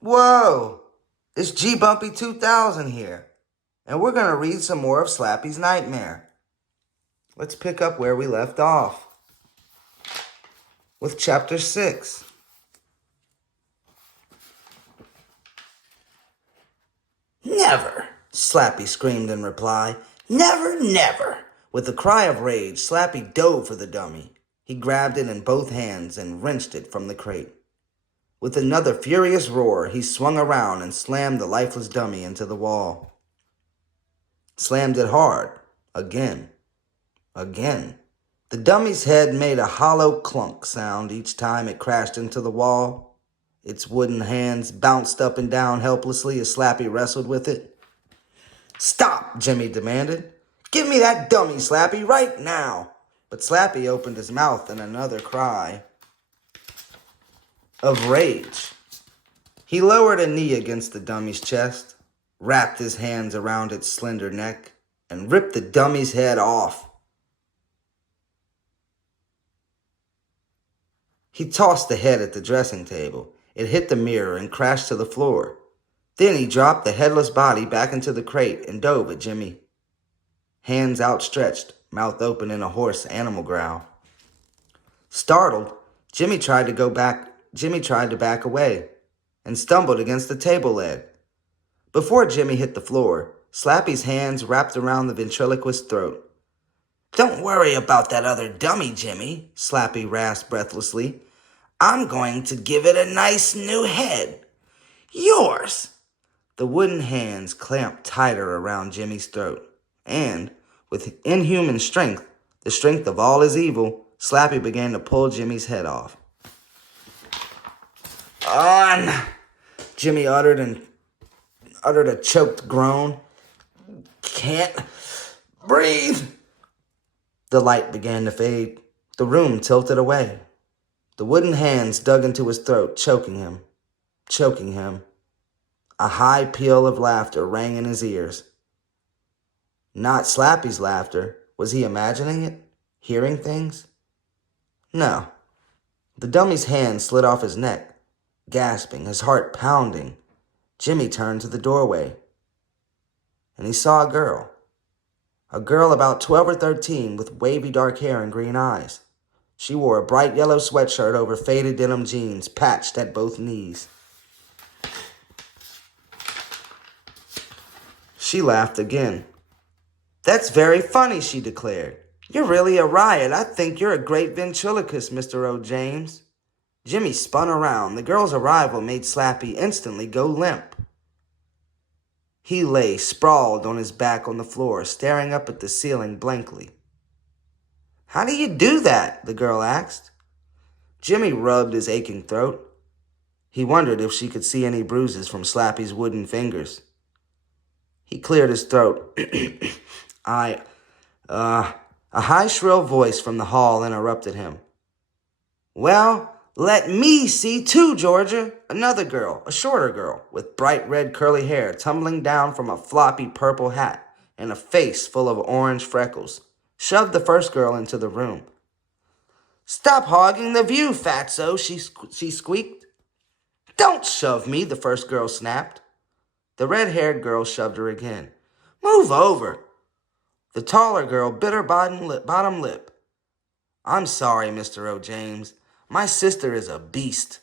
Whoa! It's G Bumpy 2000 here, and we're gonna read some more of Slappy's Nightmare. Let's pick up where we left off with Chapter 6. Never! Slappy screamed in reply. Never, never! With a cry of rage, Slappy dove for the dummy. He grabbed it in both hands and wrenched it from the crate. With another furious roar, he swung around and slammed the lifeless dummy into the wall. Slammed it hard. Again. Again. The dummy's head made a hollow clunk sound each time it crashed into the wall. Its wooden hands bounced up and down helplessly as Slappy wrestled with it. "Stop!" Jimmy demanded. "Give me that dummy, Slappy, right now!" But Slappy opened his mouth in another cry of rage. He lowered a knee against the dummy's chest, wrapped his hands around its slender neck, and ripped the dummy's head off. He tossed the head at the dressing table. It hit the mirror and crashed to the floor. Then he dropped the headless body back into the crate and dove at Jimmy. Hands outstretched, mouth open in a hoarse animal growl. Startled, Jimmy tried to back away and stumbled against the table leg. Before Jimmy hit the floor, Slappy's hands wrapped around the ventriloquist's throat. "Don't worry about that other dummy, Jimmy," Slappy rasped breathlessly. "I'm going to give it a nice new head. Yours!" The wooden hands clamped tighter around Jimmy's throat, and, with inhuman strength, the strength of all his evil, Slappy began to pull Jimmy's head off. "On!" Jimmy uttered a choked groan. "Can't breathe." The light began to fade. The room tilted away. The wooden hands dug into his throat, choking him. A high peal of laughter rang in his ears. Not Slappy's laughter. Was he imagining it? Hearing things? No. The dummy's hand slid off his neck. Gasping, his heart pounding, Jimmy turned to the doorway, and he saw a girl. A girl about 12 or 13 with wavy dark hair and green eyes. She wore a bright yellow sweatshirt over faded denim jeans, patched at both knees. She laughed again. "That's very funny," she declared. "You're really a riot. I think you're a great ventriloquist, Mr. O. James." Jimmy spun around. The girl's arrival made Slappy instantly go limp. He lay sprawled on his back on the floor, staring up at the ceiling blankly. "How do you do that?" the girl asked. Jimmy rubbed his aching throat. He wondered if she could see any bruises from Slappy's wooden fingers. He cleared his throat. A high, shrill voice from the hall interrupted him. "Well, let me see too, Georgia." Another girl, a shorter girl, with bright red curly hair tumbling down from a floppy purple hat and a face full of orange freckles, shoved the first girl into the room. "Stop hogging the view, fatso," she squeaked. "Don't shove me," the first girl snapped. The red-haired girl shoved her again. "Move over." The taller girl bit her bottom lip. "I'm sorry, Mr. O. James. My sister is a beast."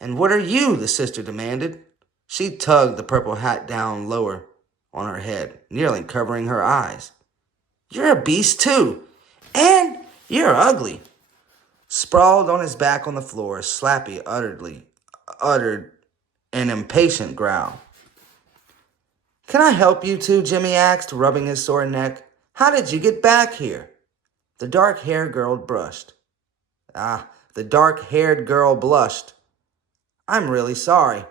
"And what are you?" the sister demanded. She tugged the purple hat down lower on her head, nearly covering her eyes. "You're a beast too, and you're ugly." Sprawled on his back on the floor, Slappy uttered an impatient growl. "Can I help you two?" Jimmy asked, rubbing his sore neck. "How did you get back here?" The dark-haired girl blushed. "I'm really sorry.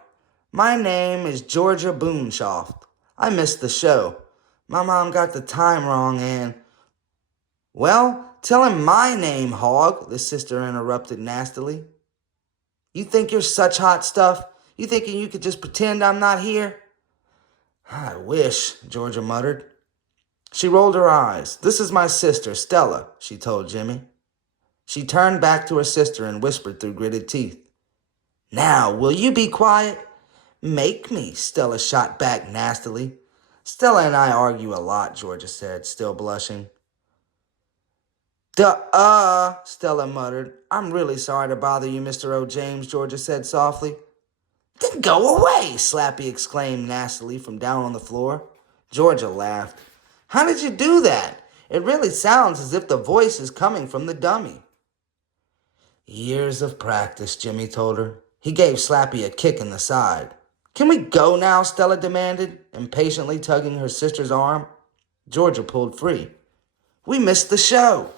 My name is Georgia Boonshoft. I missed the show. My mom got the time wrong and—" "Well, tell him my name, hog," the sister interrupted nastily. "You think you're such hot stuff? You thinking you could just pretend I'm not here?" "I wish," Georgia muttered. She rolled her eyes. "This is my sister, Stella," she told Jimmy. She turned back to her sister and whispered through gritted teeth, "Now, will you be quiet? Make me, Stella shot back nastily. Stella and I argue a lot, Georgia said, still blushing. Duh, Stella muttered. I'm really sorry to bother you, Mr. O'James, Georgia said softly. Then go away, Slappy exclaimed nastily from down on the floor. Georgia laughed. How did you do that? It really sounds as if the voice is coming from the dummy. Years of practice, Jimmy told her. He gave Slappy a kick in the side. Can we go now? Stella demanded, impatiently tugging her sister's arm. Georgia pulled free. We missed the show,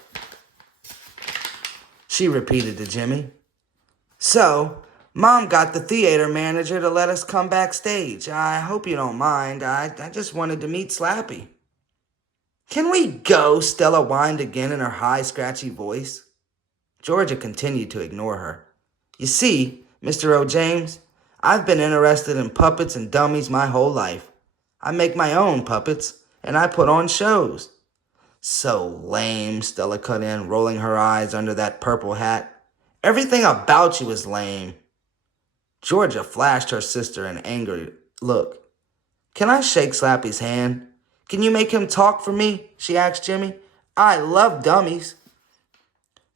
she repeated to Jimmy. So, Mom got the theater manager to let us come backstage. I hope you don't mind. I just wanted to meet Slappy. Can we go? Stella whined again in her high, scratchy voice. Georgia continued to ignore her. You see, Mr. O'James, I've been interested in puppets and dummies my whole life. I make my own puppets, and I put on shows. So lame, Stella cut in, rolling her eyes under that purple hat. Everything about you is lame. Georgia flashed her sister an angry look. Can I shake Slappy's hand? Can you make him talk for me? She asked Jimmy. I love dummies.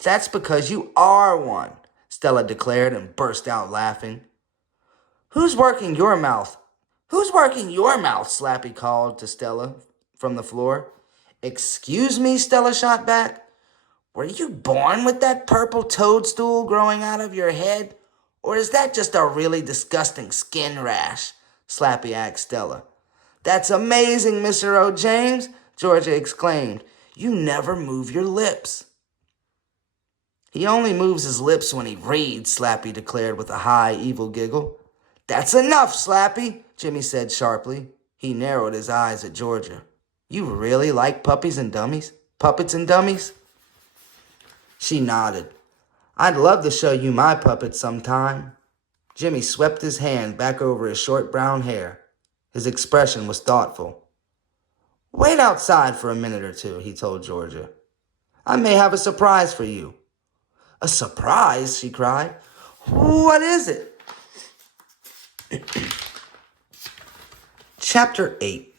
That's because you are one, Stella declared and burst out laughing. Who's working your mouth? Who's working your mouth? Slappy called to Stella from the floor. Excuse me, Stella shot back. Were you born with that purple toadstool growing out of your head? Or is that just a really disgusting skin rash? Slappy asked Stella. That's amazing, Mr. O'James, Georgia exclaimed. You never move your lips. He only moves his lips when he reads, Slappy declared with a high, evil giggle. That's enough, Slappy, Jimmy said sharply. He narrowed his eyes at Georgia. You really like puppies and dummies? Puppets and dummies? She nodded. I'd love to show you my puppets sometime. Jimmy swept his hand back over his short brown hair. His expression was thoughtful. Wait outside for a minute or two, he told Georgia. I may have a surprise for you. A surprise, she cried. What is it? Chapter 8.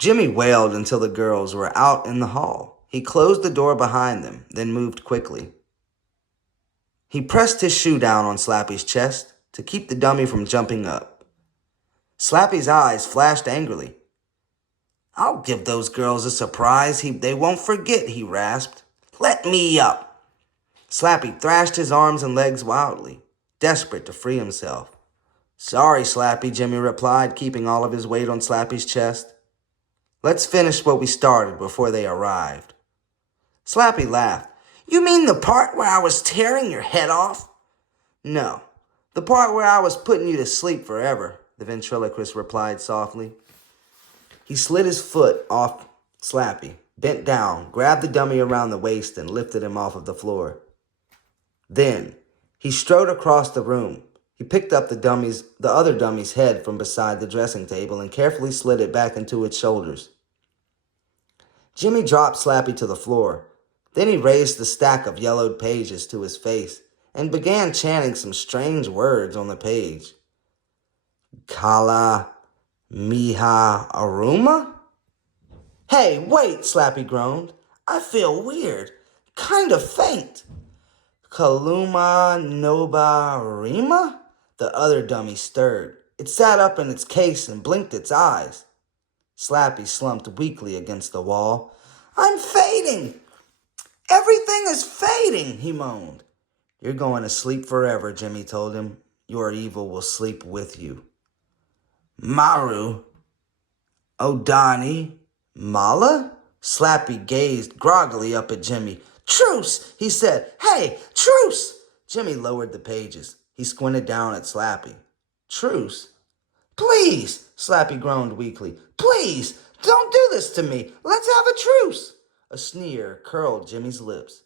Jimmy wailed until the girls were out in the hall. He closed the door behind them, then moved quickly. He pressed his shoe down on Slappy's chest to keep the dummy from jumping up. Slappy's eyes flashed angrily. I'll give those girls a surprise they won't forget, he rasped. Let me up. Slappy thrashed his arms and legs wildly, desperate to free himself. Sorry, Slappy, Jimmy replied, keeping all of his weight on Slappy's chest. Let's finish what we started before they arrived. Slappy laughed. You mean the part where I was tearing your head off? No, the part where I was putting you to sleep forever, the ventriloquist replied softly. He slid his foot off Slappy, bent down, grabbed the dummy around the waist, and lifted him off of the floor. Then, he strode across the room. He picked up the other dummy's head from beside the dressing table and carefully slid it back into its shoulders. Jimmy dropped Slappy to the floor. Then he raised the stack of yellowed pages to his face and began chanting some strange words on the page. Kala Miha Aruma? Hey, wait, Slappy groaned. I feel weird. Kind of faint. Kaluma Noba Rima? The other dummy stirred. It sat up in its case and blinked its eyes. Slappy slumped weakly against the wall. I'm fading. Everything is fading, he moaned. You're going to sleep forever, Jimmy told him. Your evil will sleep with you. Maru. Odani. Mala? Slappy gazed groggily up at Jimmy. Truce, he said. Hey, truce! Jimmy lowered the pages. He squinted down at Slappy. Truce? Please, Slappy groaned weakly. Please, don't do this to me. Let's have a truce. A sneer curled Jimmy's lips.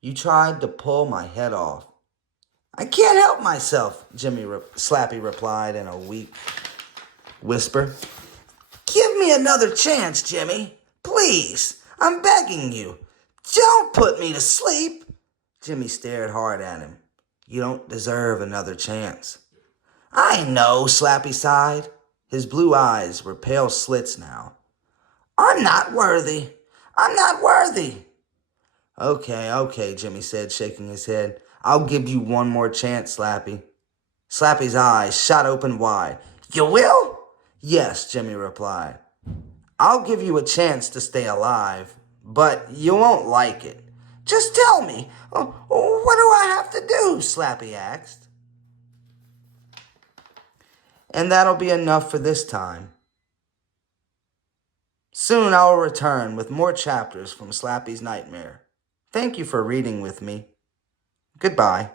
You tried to pull my head off. I can't help myself, Slappy replied in a weak whisper. Give me another chance, Jimmy. Please, I'm begging you. Don't put me to sleep. Jimmy stared hard at him. You don't deserve another chance. I know, Slappy sighed. His blue eyes were pale slits now. I'm not worthy. I'm not worthy. Okay, okay, Jimmy said, shaking his head. I'll give you one more chance, Slappy. Slappy's eyes shot open wide. You will? Yes, Jimmy replied. I'll give you a chance to stay alive, but you won't like it. Just tell me, what do I have to do? Slappy asked. And that'll be enough for this time. Soon I will return with more chapters from Slappy's Nightmare. Thank you for reading with me. Goodbye.